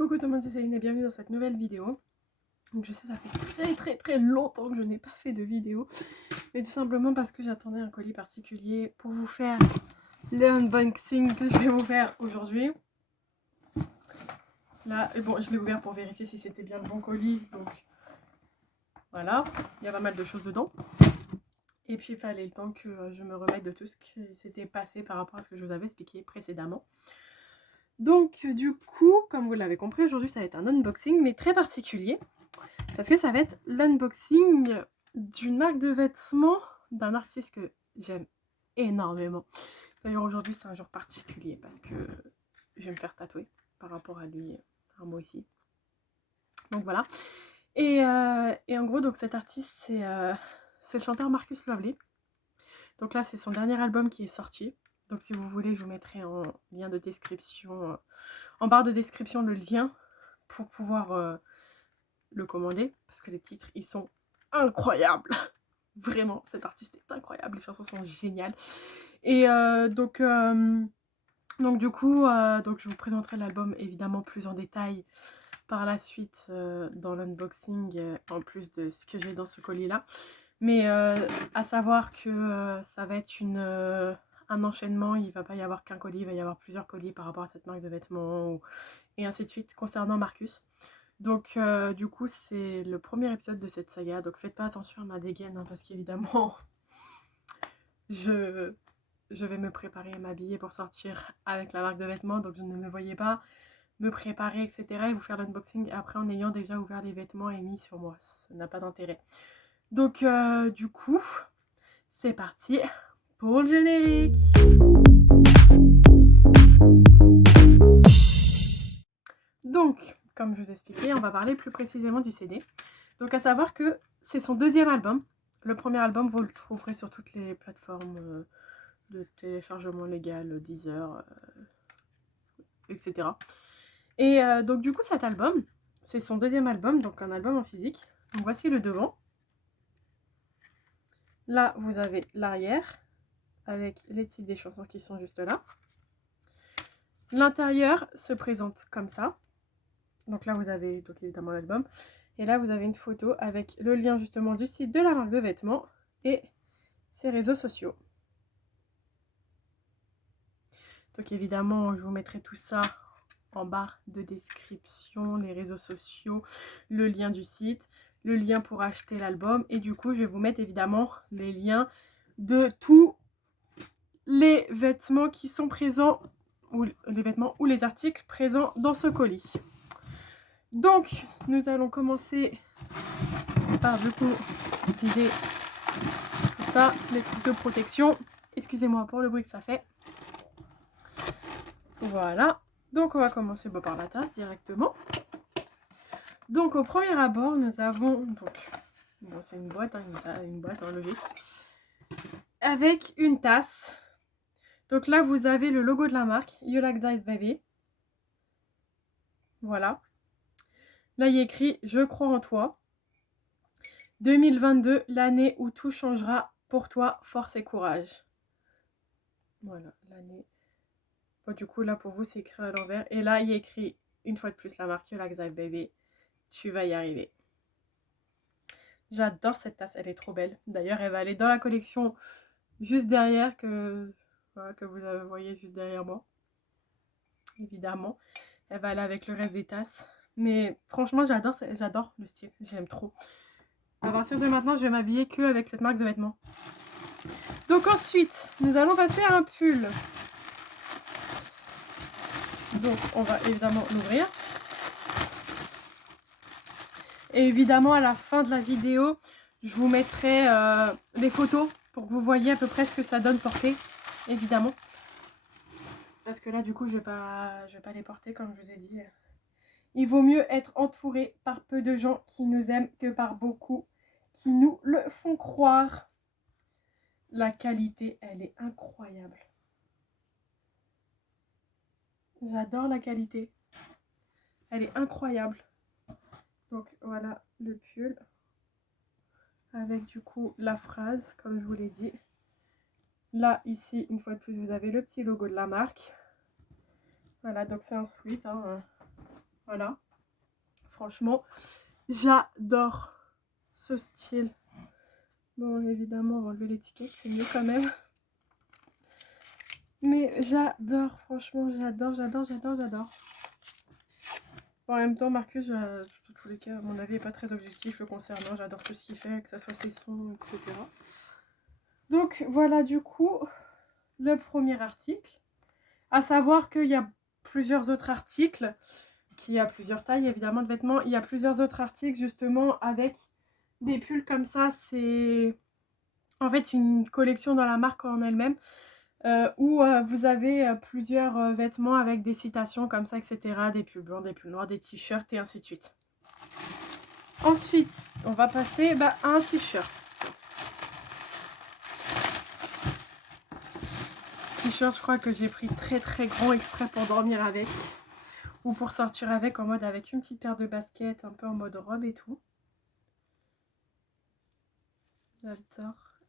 Coucou tout le monde, c'est Céline et bienvenue dans cette nouvelle vidéo. Donc je sais, ça fait très longtemps que je n'ai pas fait de vidéo, mais tout simplement parce que j'attendais un colis particulier pour vous faire le unboxing que je vais vous faire aujourd'hui. Là, et bon, je l'ai ouvert pour vérifier si c'était bien le bon colis, donc voilà, il y a pas mal de choses dedans. Et puis il fallait le temps que je me remette de tout ce qui s'était passé par rapport à ce que je vous avais expliqué précédemment. Donc du coup, comme vous l'avez compris, aujourd'hui ça va être un unboxing, mais très particulier. Parce que ça va être l'unboxing d'une marque de vêtements d'un artiste que j'aime énormément. D'ailleurs aujourd'hui c'est un jour particulier parce que je vais me faire tatouer par rapport à lui, à moi aussi. Donc voilà. Et en gros donc cet artiste c'est le chanteur Marcus Lovely. Donc là c'est son dernier album qui est sorti. Donc si vous voulez je vous mettrai en lien de description, en barre de description le lien pour pouvoir le commander. Parce que les titres ils sont incroyables. Vraiment, cet artiste est incroyable, les chansons sont géniales. Et donc du coup, donc je vous présenterai l'album évidemment plus en détail par la suite dans l'unboxing, en plus de ce que j'ai dans ce colis-là. Mais à savoir que ça va être un enchaînement, il ne va pas y avoir qu'un colis, il va y avoir plusieurs colis par rapport à cette marque de vêtements, et ainsi de suite, concernant Marcus. Donc du coup c'est le premier épisode de cette saga, donc faites pas attention à ma dégaine hein, parce qu'évidemment je vais me préparer à m'habiller pour sortir avec la marque de vêtements, donc je ne me voyais pas me préparer etc et vous faire l'unboxing après en ayant déjà ouvert les vêtements et mis sur moi, ça n'a pas d'intérêt. Donc du coup c'est parti pour le générique. Donc comme je vous expliquais, on va parler plus précisément du CD. Donc à savoir que c'est son deuxième album. Le premier album, vous le trouverez sur toutes les plateformes de téléchargement légal, Deezer, etc. Et donc du coup cet album, c'est son deuxième album, donc un album en physique. Donc voici le devant. Là vous avez l'arrière, avec les titres des chansons qui sont juste là. L'intérieur se présente comme ça. Donc là vous avez donc évidemment l'album. Et là vous avez une photo avec le lien justement du site de la marque de vêtements et ses réseaux sociaux. Donc évidemment je vous mettrai tout ça en barre de description, les réseaux sociaux, le lien du site, le lien pour acheter l'album. Et du coup je vais vous mettre évidemment les liens de tous les vêtements qui sont présents, ou les vêtements ou les articles présents dans ce colis. Donc nous allons commencer par du coup utiliser tout ça, les trucs de protection. Excusez-moi pour le bruit que ça fait. Voilà, donc on va commencer par la tasse directement. Donc au premier abord nous avons donc, bon c'est une boîte, hein, une boîte logique, avec une tasse. Donc là vous avez le logo de la marque, You Like This Baby. Voilà. Là il y a écrit Je crois en toi. 2022, l'année où tout changera pour toi, force et courage. Voilà, l'année. Bon, du coup là pour vous c'est écrit à l'envers. Et là il y a écrit une fois de plus la marque You Like This Baby. Tu vas y arriver. J'adore cette tasse, elle est trop belle. D'ailleurs elle va aller dans la collection juste derrière que vous voyez juste derrière moi. Évidemment, elle va aller avec le reste des tasses. Mais franchement, j'adore le style, j'aime trop. À partir de maintenant, je vais m'habiller que avec cette marque de vêtements. Donc ensuite, nous allons passer à un pull. Donc on va évidemment l'ouvrir. Et évidemment, à la fin de la vidéo, je vous mettrai des photos pour que vous voyez à peu près ce que ça donne porter, évidemment. Parce que là, du coup, je vais pas les porter, comme je vous ai dit. Il vaut mieux être entouré par peu de gens qui nous aiment que par beaucoup qui nous le font croire. La qualité, elle est incroyable. J'adore la qualité. Elle est incroyable. Donc voilà le pull. Avec du coup la phrase, comme je vous l'ai dit. Là, ici, une fois de plus, vous avez le petit logo de la marque. Voilà, donc c'est un sweat. Hein. Voilà. Franchement, j'adore ce style. Bon, évidemment, on va enlever l'étiquette, c'est mieux quand même. Mais j'adore, franchement, j'adore. Bon, en même temps, Marcus, dans tous les cas, à mon avis, n'est pas très objectif le concernant. J'adore tout ce qu'il fait, que ce soit ses sons, etc. Donc, voilà, du coup, le premier article. À savoir qu'il y a plusieurs autres articles, qu'il y a plusieurs tailles, évidemment, de vêtements. Il y a plusieurs autres articles, justement, avec des pulls comme ça. C'est en fait une collection dans la marque en elle-même. Où vous avez plusieurs vêtements avec des citations comme ça, etc. Des pulls blancs, des pulls noirs, des t-shirts et ainsi de suite. Ensuite, on va passer à un t-shirt. T-shirt, je crois que j'ai pris très grand exprès pour dormir avec. Ou pour sortir avec, en mode avec une petite paire de baskets, un peu en mode robe et tout.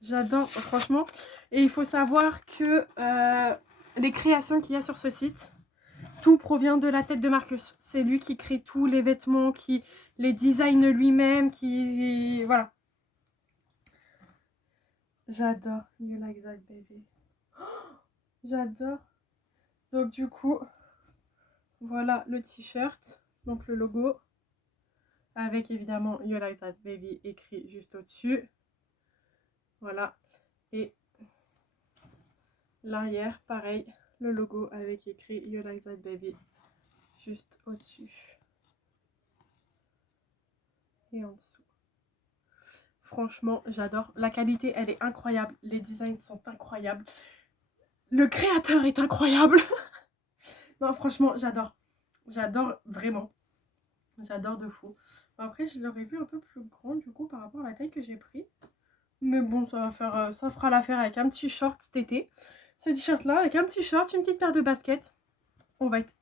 J'adore, franchement. Et il faut savoir que les créations qu'il y a sur ce site, tout provient de la tête de Marcus. C'est lui qui crée tous les vêtements, qui les design lui-même, qui... Voilà. J'adore. You like that, baby. Oh, j'adore. Donc du coup, voilà le t-shirt. Donc le logo. Avec évidemment You like that, baby écrit juste au-dessus. Voilà. Et l'arrière, pareil. Le logo avec écrit You like that, baby juste au-dessus. Et en dessous. Franchement, j'adore. La qualité, elle est incroyable. Les designs sont incroyables. Le créateur est incroyable. Non, franchement, j'adore. J'adore vraiment. J'adore de fou. Après, je l'aurais vu un peu plus grand du coup par rapport à la taille que j'ai pris. Mais bon, ça va faire, ça fera l'affaire avec un petit short cet été. Ce t-shirt là, avec un petit short, une petite paire de baskets. On va être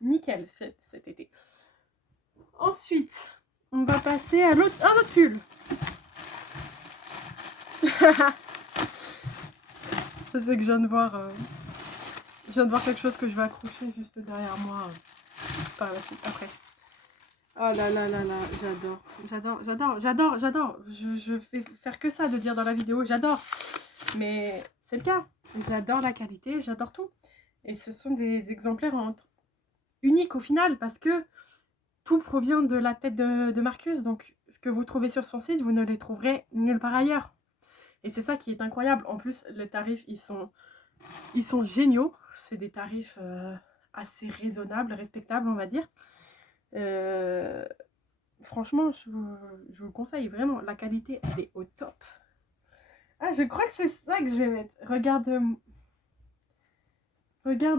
nickel cet été. Ensuite, on va passer à un autre pull. Ça, c'est que je viens de voir quelque chose que je vais accrocher juste derrière moi par la suite, après. Oh là là là là, j'adore. Je vais faire que ça de dire dans la vidéo, j'adore. Mais c'est le cas. J'adore la qualité, j'adore tout. Et ce sont des exemplaires uniques au final parce que tout provient de la tête de Marcus. Donc ce que vous trouvez sur son site, vous ne les trouverez nulle part ailleurs. Et c'est ça qui est incroyable. En plus, les tarifs, ils sont géniaux. C'est des tarifs assez raisonnables, respectables, on va dire. Franchement, je vous conseille vraiment. La qualité, elle est au top. Ah, je crois que c'est ça que je vais mettre. Regarde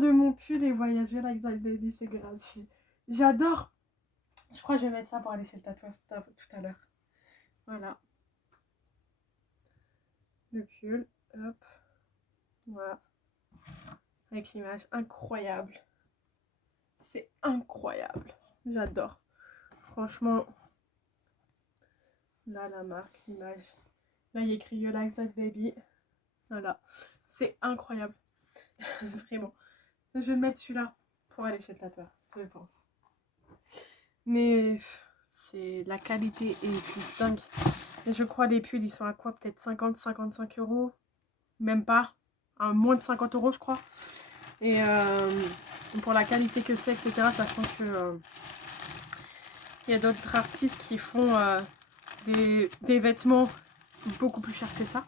mon pull et voyager like that baby, c'est gratuit. J'adore. Je crois que je vais mettre ça pour aller chez le tatoueur tout à l'heure. Voilà. Le pull, hop. Voilà. Avec l'image, incroyable. C'est incroyable. J'adore. Franchement, là, la marque, l'image. Là, il y a écrit You like that baby. Voilà. C'est incroyable. Vraiment. Je vais mettre celui-là pour aller chez le tatoueur, je pense. Mais c'est la qualité et c'est dingue. Et je crois les pulls, ils sont à quoi? Peut-être 50-55 €. Même pas. À moins de 50 € je crois. Et pour la qualité que c'est, etc. Sachant que il y a d'autres artistes qui font des vêtements beaucoup plus chers que ça.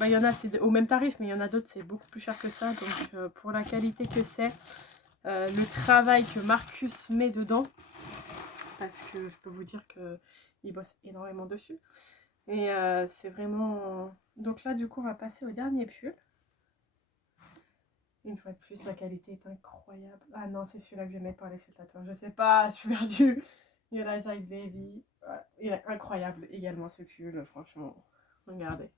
Il y en a c'est au même tarif, mais il y en a d'autres c'est beaucoup plus cher que ça. Donc pour la qualité que c'est, le travail que Marcus met dedans, parce que je peux vous dire qu'il bosse énormément dessus. Et c'est vraiment... Donc là du coup on va passer au dernier pull. Une fois de plus, la qualité est incroyable. Ah non, c'est celui-là que je vais mettre pour aller chez le tatoueur. Je sais pas, je suis perdue. You like that baby. Il est incroyable également ce pull, franchement. Regardez.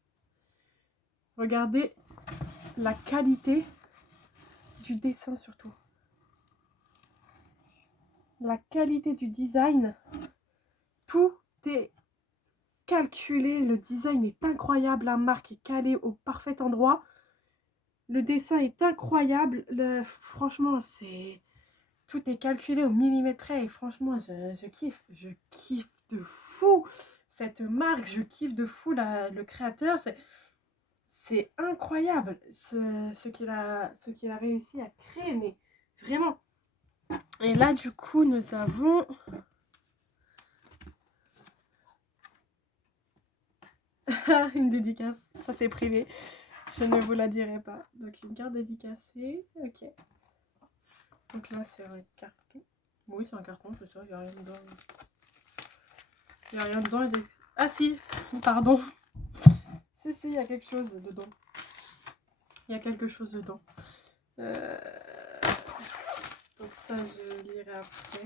Regardez la qualité du dessin surtout. La qualité du design. Tout est calculé. Le design est incroyable. La marque est calée au parfait endroit. Le dessin est incroyable. Franchement, c'est... tout est calculé au millimètre près et franchement, je kiffe. Je kiffe de fou cette marque, je kiffe de fou le créateur. C'est incroyable ce qu'il a réussi à créer, mais vraiment. Et là, du coup, nous avons... une dédicace, ça c'est privé. Je ne vous la dirai pas. Donc une carte dédicacée, ok. Donc là c'est un carton. Oui c'est un carton, c'est ça, il n'y a rien dedans. Il n'y a rien dedans. Ah si, pardon. Si, il y a quelque chose dedans. Il y a quelque chose dedans. Donc ça je lirai après.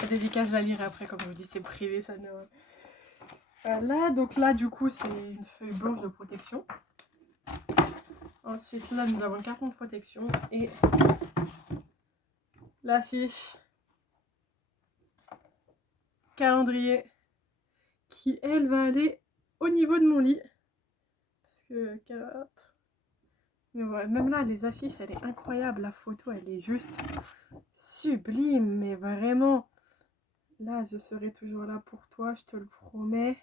La dédicace je la lirai après, comme je vous dis c'est privé, ça ne... Voilà, donc là du coup c'est une feuille blanche de protection. Ensuite là nous avons le carton de protection et la fiche calendrier qui elle va aller au niveau de mon lit. Parce que mais ouais, même là les affiches elle est incroyable, la photo elle est juste sublime, mais vraiment là je serai toujours là pour toi, je te le promets.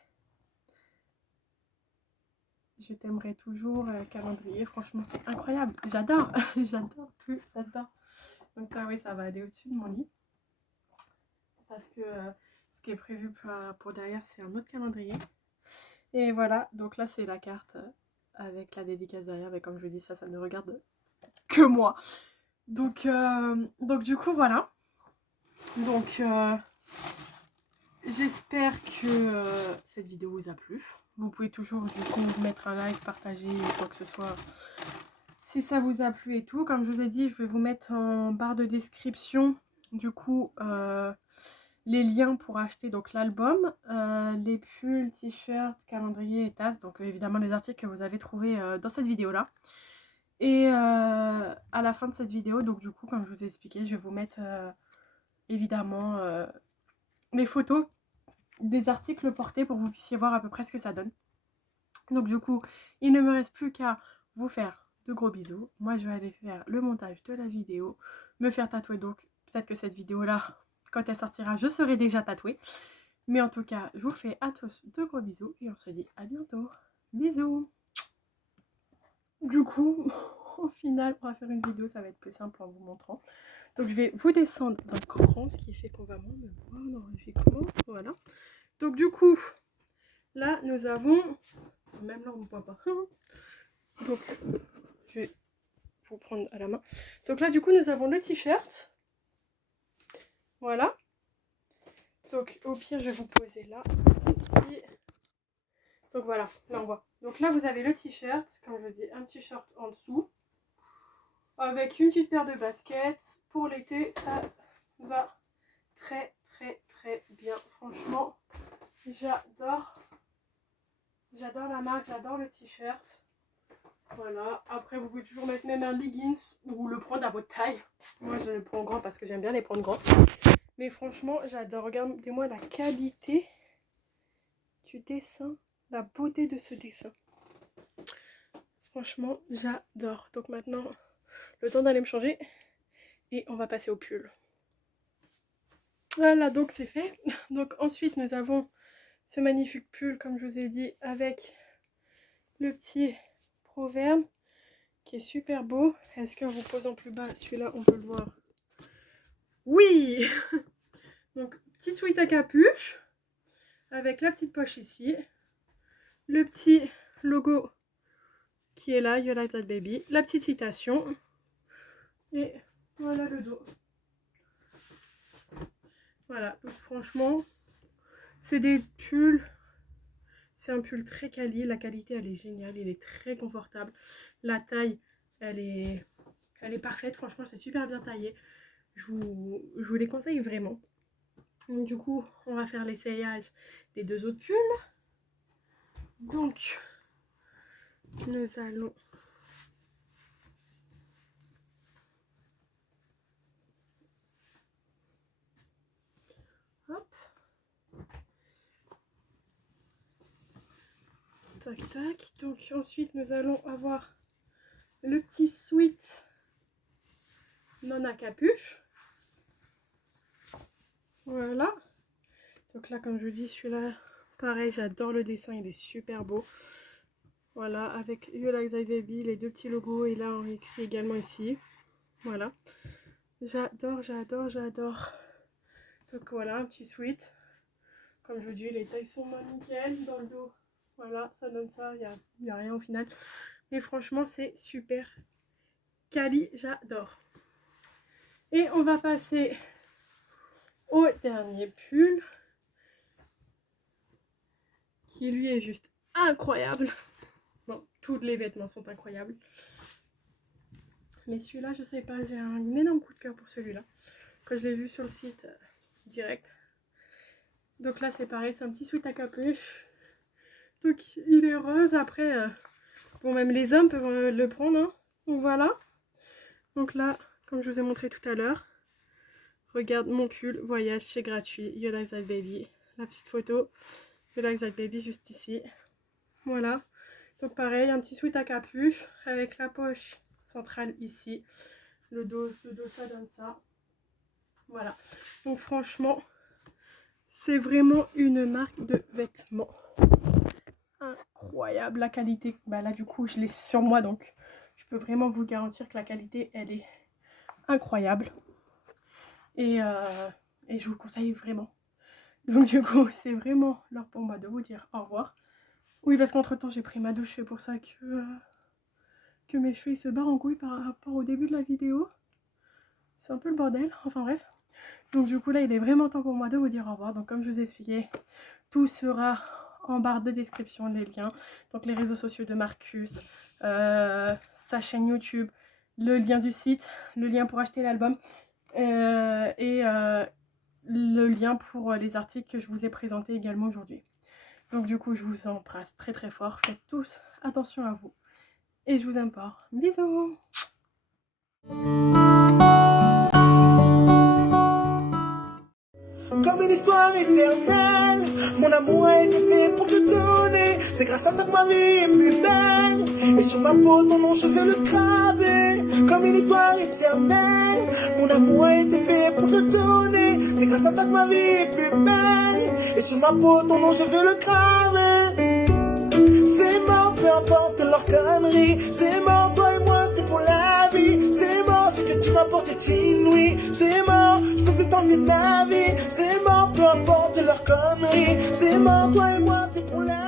Je t'aimerai toujours, calendrier, franchement c'est incroyable, j'adore. J'adore tout, j'adore. Donc ça oui ça va aller au-dessus de mon lit. Parce que ce qui est prévu pour derrière c'est un autre calendrier. Et voilà, donc là c'est la carte avec la dédicace derrière, mais comme je vous dis ça ne regarde que moi. Donc du coup voilà. Donc j'espère que cette vidéo vous a plu. Vous pouvez toujours du coup mettre un like, partager ou quoi que ce soit si ça vous a plu et tout. Comme je vous ai dit, je vais vous mettre en barre de description du coup les liens pour acheter donc l'album, les pulls, t-shirts, calendrier et tasses. Donc évidemment les articles que vous avez trouvés dans cette vidéo là. Et à la fin de cette vidéo, donc du coup comme je vous ai expliqué, je vais vous mettre évidemment les photos des articles portés pour que vous puissiez voir à peu près ce que ça donne. Donc du coup, il ne me reste plus qu'à vous faire de gros bisous. Moi, je vais aller faire le montage de la vidéo, me faire tatouer. Donc peut-être que cette vidéo-là, quand elle sortira, je serai déjà tatouée. Mais en tout cas, je vous fais à tous de gros bisous et on se dit à bientôt. Bisous. Du coup, au final, on va faire une vidéo, ça va être plus simple en vous montrant. Donc je vais vous descendre d'un cran, ce qui fait qu'on va moins me voir logiquement. Voilà. Donc du coup, là nous avons, même là on ne me voit pas. Donc je vais vous prendre à la main. Donc là du coup nous avons le t-shirt. Voilà. Donc au pire je vais vous poser là. Ceci. Donc voilà, là on voit. Donc là vous avez le t-shirt, comme je vous dis, un t-shirt en dessous. Avec une petite paire de baskets. Pour l'été, ça va très bien. Franchement, j'adore. J'adore la marque, j'adore le t-shirt. Voilà. Après, vous pouvez toujours mettre même un leggings ou le prendre à votre taille. Moi, je le prends grand parce que j'aime bien les prendre grands. Mais franchement, j'adore. Regardez-moi la qualité du dessin, la beauté de ce dessin. Franchement, j'adore. Donc maintenant, le temps d'aller me changer et on va passer au pull. Voilà, donc c'est fait. Donc ensuite, nous avons ce magnifique pull, comme je vous ai dit, avec le petit proverbe qui est super beau. Est-ce qu'en vous posant plus bas, celui-là, on peut le voir? Oui. Donc, petit sweat à capuche avec la petite poche ici. Le petit logo qui est là, You Like That Baby. La petite citation. Et voilà le dos. Voilà, donc franchement, c'est des pulls. C'est un pull très quali. La qualité, elle est géniale. Il est très confortable. La taille, elle est parfaite. Franchement, c'est super bien taillé. Je vous les conseille vraiment. Donc, du coup, on va faire l'essayage des deux autres pulls. Donc, nous allons... Hop. Tac, tac. Donc, ensuite, nous allons avoir le petit sweat non à capuche. Voilà. Donc là, comme je vous dis, celui-là, pareil, j'adore le dessin, il est super beau. Voilà, avec You Like That Baby, les deux petits logos, et là on écrit également ici. Voilà. J'adore, j'adore, j'adore. Donc voilà, un petit sweat. Comme je vous dis, les tailles sont nickel. Dans le dos, voilà, ça donne ça, il n'y a rien au final. Mais franchement, c'est super quali, j'adore. Et on va passer au dernier pull, qui lui est juste incroyable. Bon, tous les vêtements sont incroyables. Mais celui-là, je sais pas, j'ai un énorme coup de cœur pour celui-là. Quand je l'ai vu sur le site direct. Donc là, c'est pareil, c'est un petit sweat à capuche. Donc il est rose. Après, bon, même les hommes peuvent le prendre. Hein. Donc voilà. Donc là, comme je vous ai montré tout à l'heure, regarde mon pull, voyage, c'est gratuit. You Like That Baby. La petite photo. You Like That Baby juste ici. Voilà. Donc pareil, un petit sweat à capuche avec la poche centrale ici. Le dos ça donne ça. Voilà. Donc franchement, c'est vraiment une marque de vêtements incroyable. La qualité, bah là du coup je l'ai sur moi, donc je peux vraiment vous garantir que la qualité elle est incroyable. Et je vous le conseille vraiment. Donc du coup c'est vraiment l'heure pour moi de vous dire au revoir. Oui, parce qu'entre temps j'ai pris ma douche, c'est pour ça que mes cheveux ils se barrent en couille par rapport au début de la vidéo. C'est un peu le bordel, enfin bref. Donc du coup là il est vraiment temps pour moi de vous dire au revoir. Donc comme je vous ai expliqué, tout sera en barre de description, les liens. Donc les réseaux sociaux de Marcus, sa chaîne YouTube, le lien du site, le lien pour acheter l'album et le lien pour les articles que je vous ai présentés également aujourd'hui. Donc du coup je vous embrasse très très fort. Faites tous attention à vous. Et je vous aime fort. Bisous. Comme une histoire éternelle, mon amour a été fait pour te donner. C'est grâce à toi que ma vie est plus belle. Et sur ma peau, ton nom, je veux le graver. Comme une histoire éternelle, mon amour a été fait pour te donner. C'est grâce à toi que ma vie est plus belle. Et sur ma peau, ton nom, je veux le graver. C'est mort, peu importe leur connerie. C'est mort, toi et moi, c'est pour la vie. C'est mort, ce que tu m'apportes est inouï. C'est mort, je peux plus t'enlever de ma vie. C'est mort, peu importe leur connerie. C'est mort, toi et moi, c'est pour la vie.